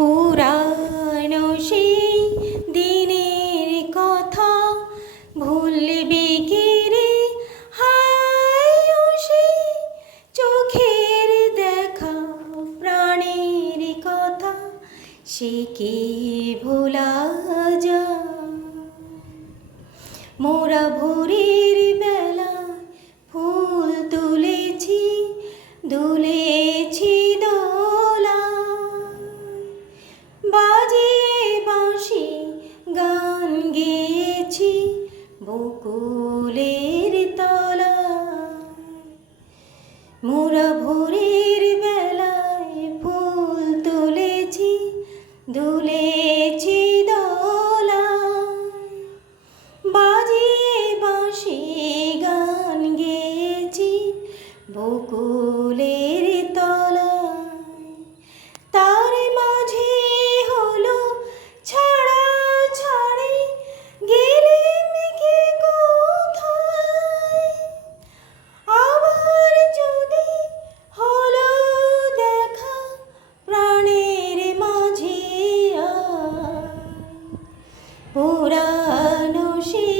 পুরানো সেই দিনের কথা ভুলবি কি রে? হায় ও সেই চোখের দেখা প্রাণের কথা, সে কি ভোলা যায়? মোরা ভোরের বেলায় ফুল তুলেছি, দুলেছি দোলা, বাজিয়ে বাঁশি গান গেয়েছি বকুলের তলায়। মোরা ভোরের বেলায় ফুল তুলেছি, দুলেছি দোলা, বাজিয়ে বাঁশি গান গেয়েছি বকুলের তলায়। তার মাঝে হলো ছাড়া ছাড়ি, গেলেম কি কোথায়? আবার যদি হলো দেখা প্রাণের মাঝে আয়। পুরানো সেই